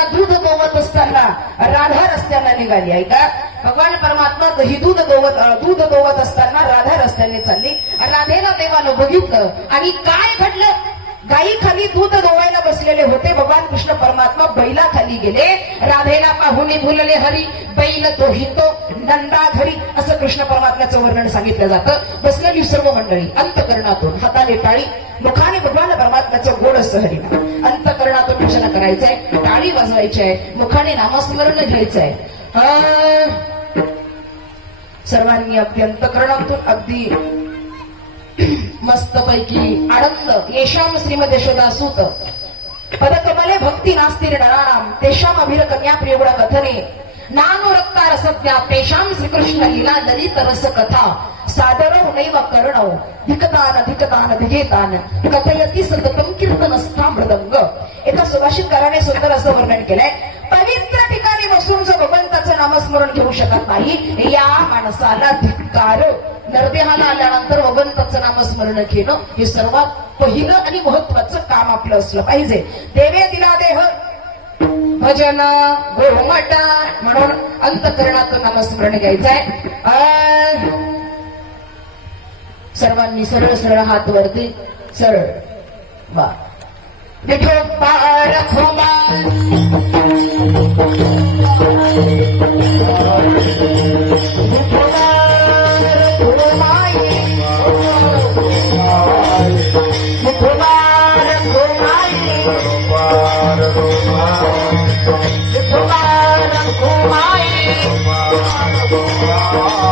असताना दूध गोवत असताना राधा रस्त्याला निघाली आहे का भगवान परमात्मा दही दूध गोवत दूध गोवत असताना राधा रस्त्याने चालली. राधेला देवानं बघितलं आणि काय घडलं? गाई खाली दूध गोवायला बसलेले होते भगवान कृष्ण परमात्मा बैला खाली गेले. राधेला पाहुणे भुलले हरी बैल तो हितो नंदा घरी. असं कृष्ण परमात्म्याचं वर्णन सांगितलं जातं. बसलेली सर्व मंडळी अंतकरणातून हाताने टाळी मुखाने भगवान परमात्म्याचं गोड असं हरी अंतकरणातून भजन करायचंय. टाळी वाजवायची आहे मुखाने नामस्मरण घ्यायचंय. अं, सर्वांनी अगदी अंतकरणातून अगदी मस्तपैकी आनंद येशाम श्रीमद यशोदा यशोदासूत. पदकमले भक्ती नास्तिर नराणाम तेशाम अभिर कन्या प्रियगुण कथने. नानुरक्ता रसज्ञा तेशाम श्रीकृष्ण लीला ललित रस कथा सादरवनैव कर्णौ धिकतान धिकतान धिजेतान कथयती सततम कीर्तनस्था मृदंग एका सुभाषितकाराने सुंदर असं वर्णन केलंय पवित्र ठिकाणी बसून जो भगवंताचं नामस्मरण घेऊ शकत नाही या माणसाला धिक्कार. नरदेहाला आल्यानंतर भगवंताचं नामस्मरण घेणं हे सर्वात पहिलं आणि महत्वाचं काम आपलं असलं पाहिजे. देवे दिला देह भजन गोमटा म्हणून अंतकरणातून नामस्मरण घ्यायचंय. सर्वांनी सरळ सरळ हात वरती सरळ. वा. विठोबा Oh,